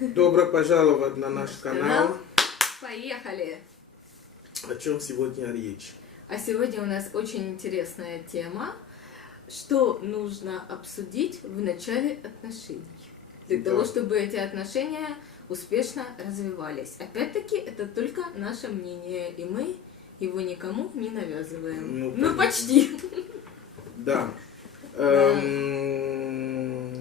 Добро пожаловать на наш канал. Поехали! О чем сегодня речь? А сегодня у нас очень интересная тема, что нужно обсудить в начале отношений, для того, чтобы эти отношения успешно развивались. Опять-таки, это только наше мнение, и мы его никому не навязываем. Ну почти. Да.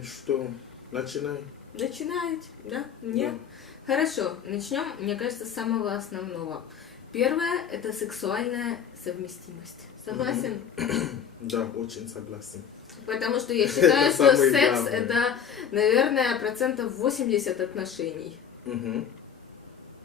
Что? Начинай. Начинать, да? Нет? Да. Хорошо, начнем, мне кажется, с самого основного. Первое – это сексуальная совместимость. Согласен? Да, очень согласен. Потому что я считаю, что секс – это, наверное, 80% отношений.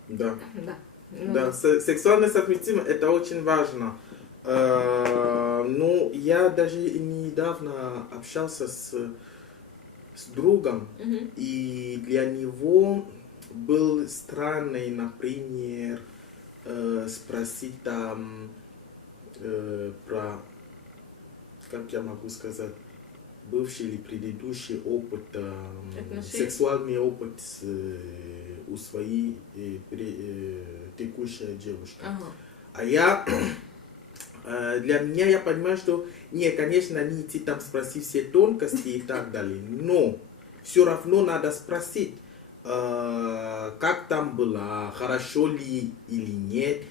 Да. Да. Да, сексуальная совместимость – это очень важно. Ну, я даже недавно общался с другом, и для него был странный, например, спросить там про, как я могу сказать, бывший или предыдущий опыт, сексуальный опыт у своей текущей девушки. А я, для меня, я понимаю, что, не, конечно, не идти там спросить все тонкости и так далее, но все равно надо спросить, как там было, хорошо ли или нет,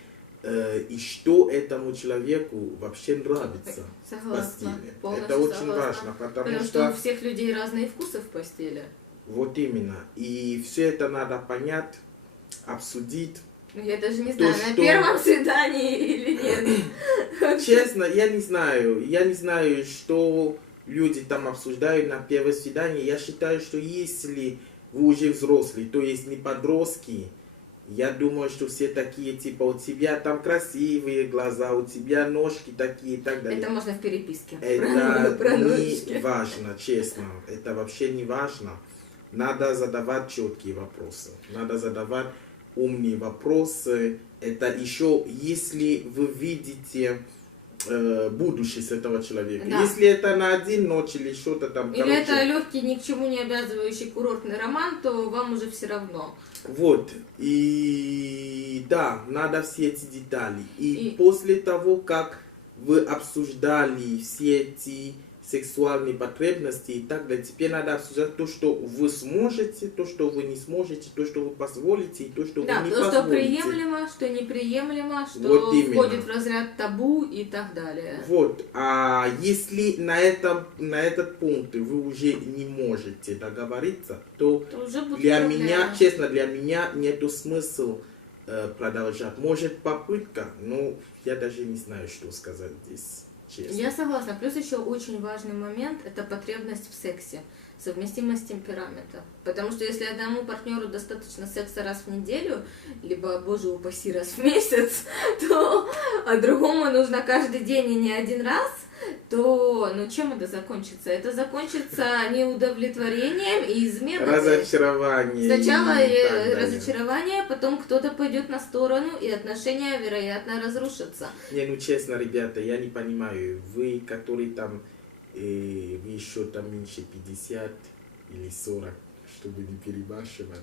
и что этому человеку вообще нравится в постели. Это очень важно, потому что у всех людей разные вкусы в постели. Вот именно. И все это надо понять, обсудить. Я даже не знаю, на первом свидании или нет. Честно, я не знаю. Я не знаю, что люди там обсуждают на первом свидании. Я считаю, что если вы уже взрослые, то есть не подростки, я думаю, что все такие, типа, у тебя там красивые глаза, у тебя ножки такие и так далее. Это можно в переписке. Это не важно, честно. Это вообще не важно. Надо задавать четкие вопросы. Надо задавать умные вопросы. Это еще, если вы видите будущее с этого человека. Да. Если это на один ночь или что-то там. Или это легкий, ни к чему не обязывающий курортный роман, то вам уже все равно. Вот. И да, надо все эти детали. И после того, как вы обсуждали все эти сексуальные потребности и так далее, теперь надо обсуждать то, что вы сможете, то, что вы не сможете, то, что вы позволите, и то, что вы не позволите. Да, то, что приемлемо, что неприемлемо, что вот входит в разряд табу и так далее. Вот. А если на этот пункт вы уже не можете договориться, то для меня, честно, для меня нету смысла продолжать. Может, попытка, но я даже не знаю, что сказать здесь. Честно. Я согласна. Плюс еще очень важный момент – это потребность в сексе, совместимость темперамента. Потому что если одному партнеру достаточно секса раз в неделю, либо, боже упаси, раз в месяц, то а другому нужно каждый день и не один раз, то ну чем это закончится? Это закончится неудовлетворением и изменой. Разочарование. Сначала разочарование, потом кто-то пойдет на сторону, и отношения, вероятно, разрушатся. Не, ну честно, ребята, я не понимаю, вы, которые там, вы еще там меньше 50 или 40, чтобы не перебарщивать,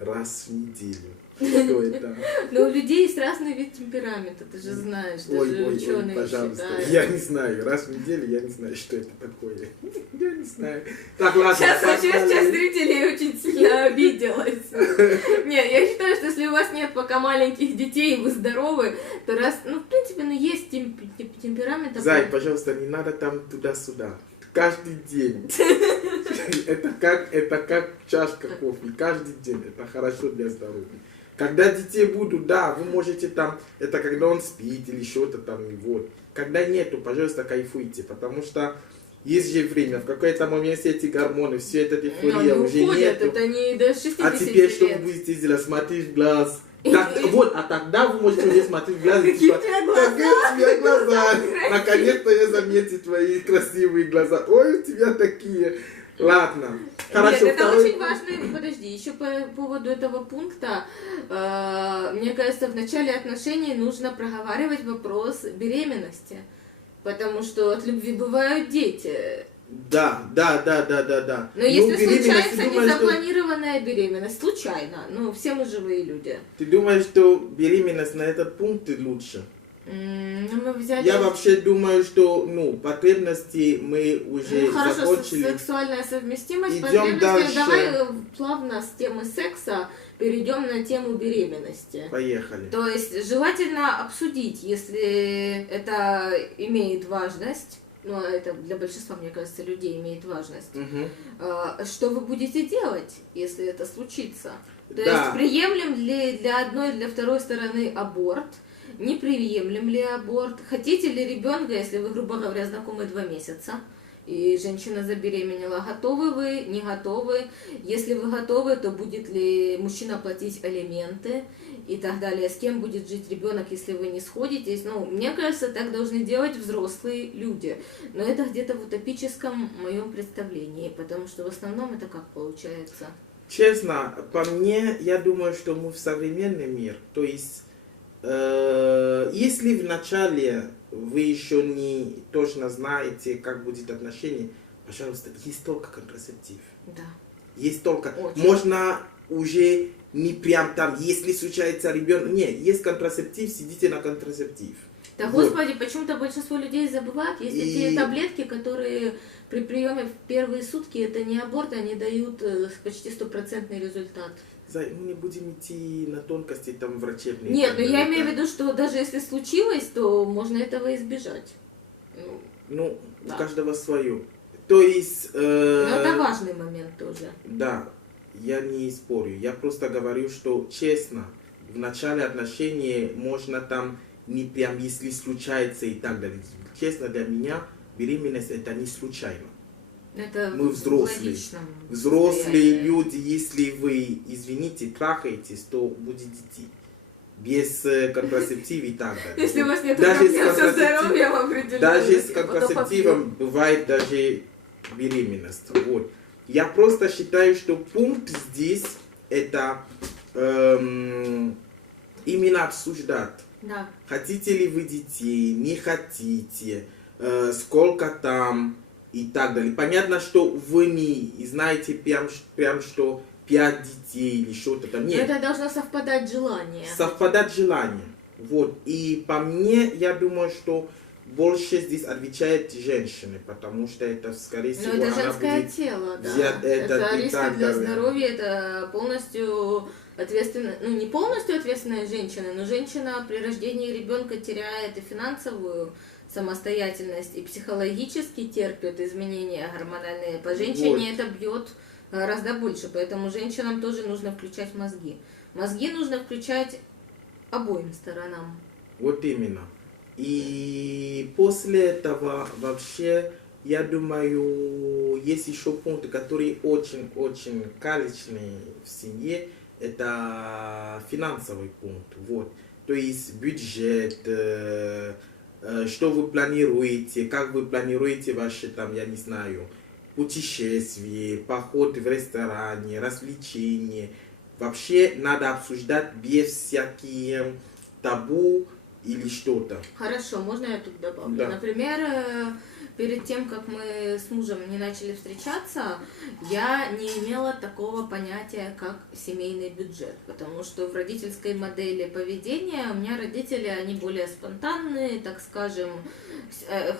раз в неделю. Что это? Но у людей есть разный вид темперамента, ты же знаешь, ты же ученый. Пожалуйста, я не знаю, раз в неделю я не знаю, что это такое. Я не знаю. Так, ладно. Сейчас часть зрителей очень сильно обиделась. Нет, я считаю, что если у вас нет пока маленьких детей, и вы здоровы, то раз, ну, в принципе, ну, есть темперамент. Зай, пожалуйста, не надо там туда-сюда. Каждый день. Это как чашка кофе. Каждый день. Это хорошо для здоровья. Когда детей будут, да, вы можете там, это когда он спит или что-то там, вот. Когда нету, пожалуйста, кайфуйте, потому что есть же время, в какой-то момент все эти гормоны, все это эйфория уже уходят, нету. Это не до 60 а теперь, что вы будете делать, смотреть в глаз. Так, вот, а тогда вы можете уже смотреть в глаз и типа, какие у тебя глаза, наконец-то я заметил твои красивые глаза, ой, у тебя такие. Ладно. Хорошо, нет, это очень важно. Подожди, еще по поводу этого пункта, мне кажется, в начале отношений нужно проговаривать вопрос беременности, потому что от любви бывают дети. Да. Но если беременность, случается ты думаешь, что, незапланированная беременность, случайно, ну, все мы живые люди. ты думаешь, что беременность на этот пункт лучше? Ну, мы взяли... Я вообще думаю, что потребности мы уже Ну, хорошо, закончили. сексуальная совместимость, Идем потребности. дальше. Давай плавно с темы секса перейдем на тему беременности. Поехали. То есть желательно обсудить, если это имеет важность, ну, это для большинства, мне кажется, людей имеет важность, что вы будете делать, если это случится? То есть приемлем ли для одной, для второй стороны аборт? Неприемлем ли аборт? Хотите ли ребенка, если вы, грубо говоря, знакомы 2 месяца, и женщина забеременела? Готовы вы, не готовы? Если вы готовы, то будет ли мужчина платить алименты и так далее? С кем будет жить ребенок, если вы не сходитесь? Ну, мне кажется, так должны делать взрослые люди. Но это где-то в утопическом моем представлении, потому что в основном это как получается? Честно, по мне, я думаю, что мы в современный мир. То есть, если вначале вы еще не точно знаете, как будет отношение, пожалуйста, есть только контрацептив. Да. Есть только. Очень. Можно уже не прям там, если случается ребенок. Нет, есть контрацептив, сидите на контрацептив. Да, Вот. господи, почему-то большинство людей забывают, есть такие таблетки, которые при приеме в первые сутки, это не аборт, они дают почти 100% результат. Мы не будем идти на тонкости там врачебные. Нет, но я имею в виду, что даже если случилось, то можно этого избежать. Ну, да. У каждого свое. То есть... Но это важный момент тоже. Да, я не спорю. Я просто говорю, что честно, в начале отношений можно там не прям, если случается и так далее. Честно, для меня беременность это не случайно. Это мы взрослые. Взрослые люди, если вы, извините, трахаетесь, то будете детей. Без контрацептива и так далее. Если у вас нет проблем со здоровьем определенно. Даже с контрацептивом бывает даже беременность. Вот. Я просто считаю, что пункт здесь это именно обсуждать. Да. Хотите ли вы детей, не хотите, сколько там и так далее. Понятно, что вы не знаете прям что 5 детей или что-то там. Нет. Но это должно совпадать желание. Совпадать желание. Вот. И по мне, я думаю, что больше здесь отвечает женщины, потому что это, скорее всего, это женское тело, да. Это риски для здоровья, это полностью ответственная, ну не полностью ответственная женщина, но женщина при рождении ребенка теряет и финансовую самостоятельность, и психологически терпит изменения гормональные. По женщине это бьет гораздо больше, поэтому женщинам тоже нужно включать мозги. Мозги нужно включать обоим сторонам. Вот именно. И после этого вообще, я думаю, есть еще пункты, которые очень-очень калечные в семье. Это финансовый пункт. Вот. То есть бюджет, что вы планируете, как вы планируете ваши, там, я не знаю, путешествия, поход в ресторане, развлечения. Вообще надо обсуждать без всяких табу или что-то. Хорошо, можно я тут добавлю? Да. Например, перед тем, как мы с мужем не начали встречаться, я не имела такого понятия, как семейный бюджет, потому что в родительской модели поведения у меня родители, они более спонтанные, так скажем,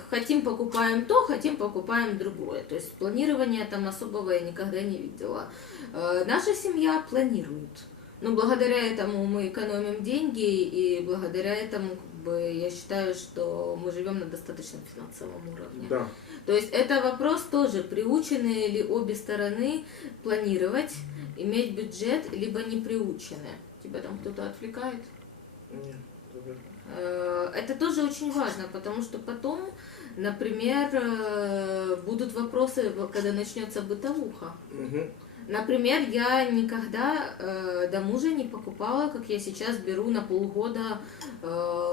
хотим покупаем то, хотим покупаем другое, то есть планирования там особого я никогда не видела. Наша семья планирует. Но благодаря этому мы экономим деньги, и благодаря этому, как бы, я считаю, что мы живем на достаточно финансовом уровне. Да. То есть это вопрос тоже, приучены ли обе стороны планировать, иметь бюджет, либо не приучены. Тебя там кто-то отвлекает? Нет. Это тоже очень важно, потому что потом, например, будут вопросы, когда начнется бытовуха. Например, я никогда до мужа не покупала, как я сейчас беру на полгода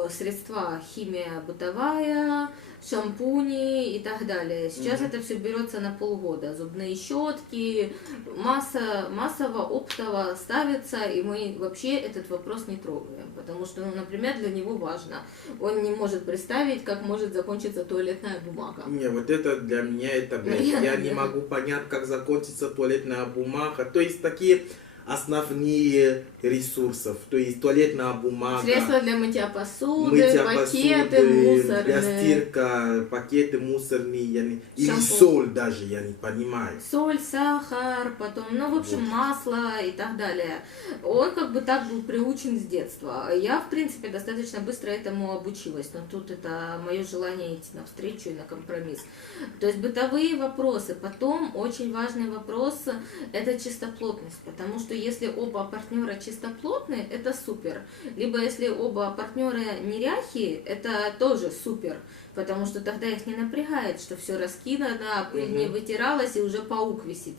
средства химия бытовая, шампуни и так далее. Сейчас это все берется на полгода. Зубные щетки, массово, оптово ставится, и мы вообще этот вопрос не трогаем. Потому что, ну, например, для него важно. Он не может представить, как может закончиться туалетная бумага. Не, вот это для меня, это, блядь, я не могу понять, как закончится туалетная бумага. То есть такие основные ресурсов, то есть туалетная бумага, Средства для мытья посуды, пакеты мусорные. для стирка, пакеты мусорные, или Шампунь. соль даже, я не понимаю. Соль, сахар, потом, ну, в общем, Вот. масло и так далее. Он как бы так был приучен с детства. Я, в принципе, достаточно быстро этому обучилась, но тут это мое желание идти навстречу и на компромисс. То есть бытовые вопросы. Потом очень важный вопрос – это чистоплотность, потому что если оба партнера чистоплотные, это супер. Либо если оба партнера неряхи, это тоже супер. Потому что тогда их не напрягает, что все раскидано, пыль не вытиралась, и уже паук висит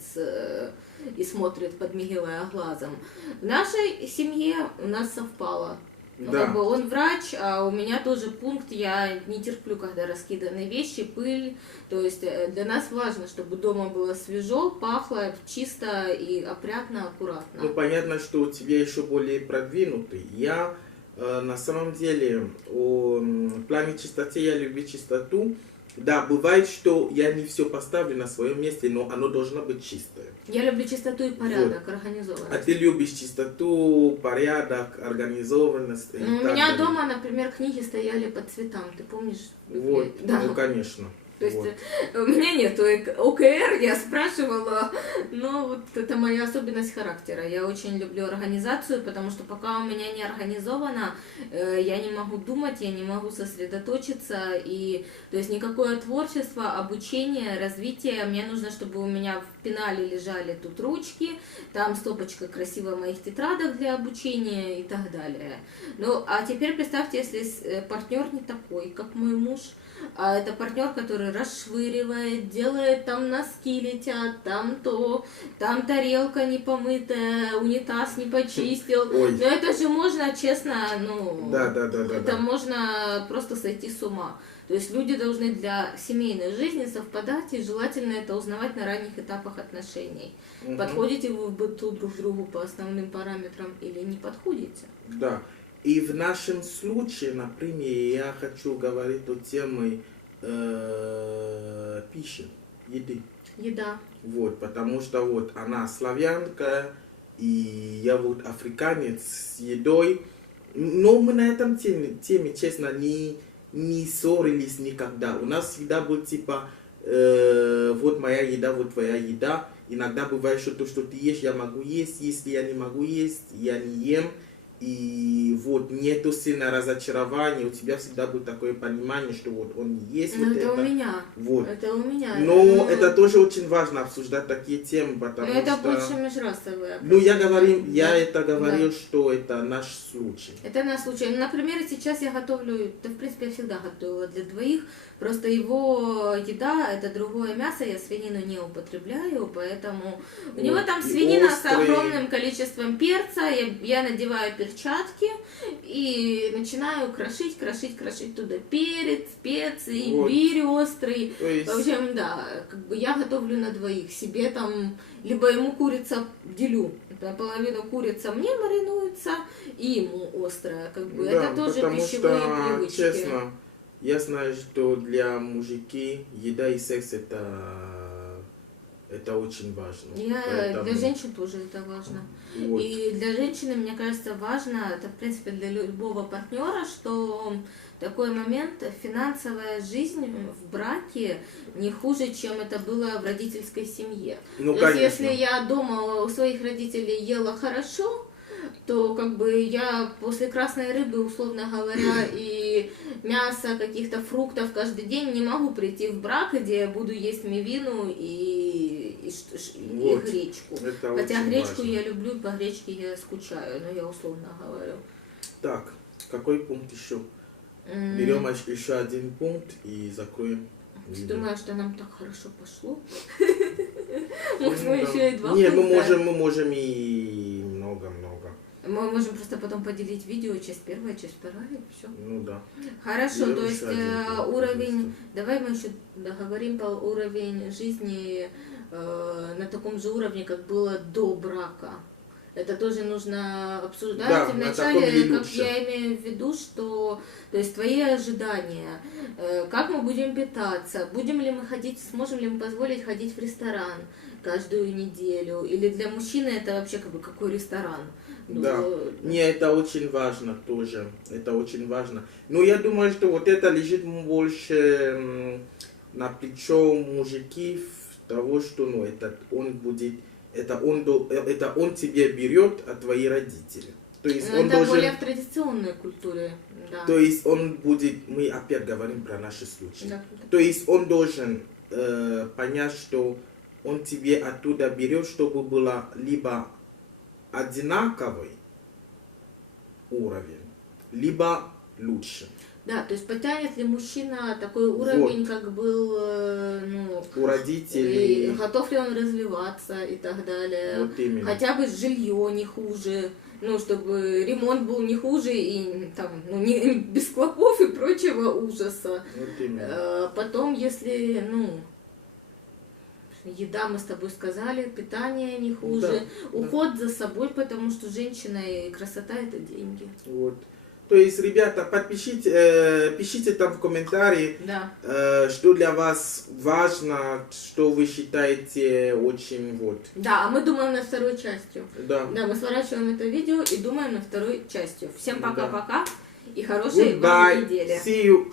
и смотрит, подмигивая глазом. В нашей семье у нас совпало. Ну, Да. как бы он врач, а у меня тоже пункт, я не терплю, когда раскиданы вещи, пыль. То есть для нас важно, чтобы дома было свежо, пахло, чисто и опрятно, аккуратно. Ну, понятно, что у тебя еще более продвинутый. Я на самом деле в плане чистоты я люблю чистоту. Да, бывает, что я не все поставлю на своем месте, но оно должно быть чистое. Я люблю чистоту и порядок, организованность. А ты любишь чистоту, порядок, организованность? и Ну, у так меня далее. дома, например, книги стояли по цветам, ты помнишь? Вот, Да. ну конечно. То есть Вот. у меня нету ОКР, я спрашивала, но вот это моя особенность характера. Я очень люблю организацию, потому что пока у меня не организовано, я не могу думать, я не могу сосредоточиться, и то есть никакое творчество, обучение, развитие. Мне нужно, чтобы у меня в пенале лежали тут ручки, там стопочка красиво моих тетрадок для обучения и так далее. Ну, а теперь представьте, если партнер не такой, как мой муж, а это партнер, который расшвыривает, делает, там носки летят, там то, там тарелка не помытая, унитаз не почистил. Ой. Но это же можно, честно, ну, Да. это можно просто сойти с ума. То есть люди должны для семейной жизни совпадать, и желательно это узнавать на ранних этапах отношений. Подходите вы в быту друг к другу по основным параметрам или не подходите? Да. И в нашем случае, например, я хочу говорить о теме пищи, еды. Еда. Вот, потому что вот она славянка, и я вот африканец с едой. Но мы на этом теме честно, не ссорились никогда. У нас всегда был типа, вот моя еда, вот твоя еда. Иногда бывает, что то, что ты ешь, я могу есть. Если я не могу есть, я не ем. И вот нету сильного разочарования, у тебя всегда будет такое понимание, что вот он не есть. Ну, вот это у меня. Вот. Это у меня. Но это тоже очень важно обсуждать такие темы, потому Но это что... больше межрасовые. Ну, я Да. это говорил, Да. что это наш случай. Это наш случай. Ну, например, сейчас я готовлю, да, в принципе, я всегда готовила для двоих, просто его еда, это другое мясо, я свинину не употребляю, поэтому у него там И свинина с острые. огромным количеством перца, я надеваю перчатки и начинаю крошить туда перец, специи, Вот. имбирь острый. То есть, В общем, да, как бы я готовлю на двоих, себе там, либо ему курица делю, половину курица мне маринуется, и ему острая, как бы, да, это тоже потому пищевые что, привычки. честно, я знаю, что для мужики еда и секс это очень важно. Поэтому Для женщин тоже это важно. вот. И для женщины, мне кажется, важно, это в принципе для любого партнера, что такой момент, финансовая жизнь в браке не хуже, чем это было в родительской семье. Ну, То есть, конечно. если я дома у своих родителей ела хорошо, то как бы я после красной рыбы, условно говоря, и мяса, каких-то фруктов каждый день не могу прийти в брак, где я буду есть мивину и Вот. гречку. Это Хотя очень гречку важно. я люблю, по гречке я скучаю, но я условно говорю. Так, какой пункт еще? М, Берем еще один пункт и закроем Ты видео. думаешь, что нам так хорошо пошло? Может, мы еще и 2 Не, поставим. мы можем и много-много. Мы можем просто потом поделить видео, часть 1, часть 2, и все. Ну да. Хорошо, Я то еще есть один просто уровень, давай мы еще договорим по уровень жизни на таком же уровне, как было до брака. Это тоже нужно обсуждать. Да, И на таком вначале, ли как лучше? я имею в виду, что, то есть твои ожидания, как мы будем питаться, будем ли мы ходить, сможем ли мы позволить ходить в ресторан каждую неделю, или для мужчины это вообще как бы какой ресторан? Да. Ну, Не, это очень важно тоже. Это очень важно. Но я думаю, что вот это лежит больше на плечо мужики того, что ну, это он будет, это он тебе берет от твои родители. То есть он это должен, более в традиционной культуре, да. то есть он будет, мы опять говорим про наши случаи. Да. То есть он должен понять, что он тебе оттуда берет, чтобы было либо одинаковый уровень, либо лучше. Да, то есть потянет ли мужчина такой уровень, как был, ну, У родителей. и готов ли он развиваться и так далее. Вот именно. Хотя бы жилье не хуже, ну, чтобы ремонт был не хуже и там, ну, не, без клопов и прочего ужаса. Вот именно. Потом, если, ну, еда, мы с тобой сказали, питание не хуже, Да, уход за собой, потому что женщина и красота это деньги. Вот. То есть, ребята, пишите там в комментарии, Да. что для вас важно, что вы считаете очень вот. Да, а мы думаем над второй частью. Да. Да, мы сворачиваем это видео и думаем над второй частью. Всем Да. пока-пока и хорошей вам Goodbye. недели. See you.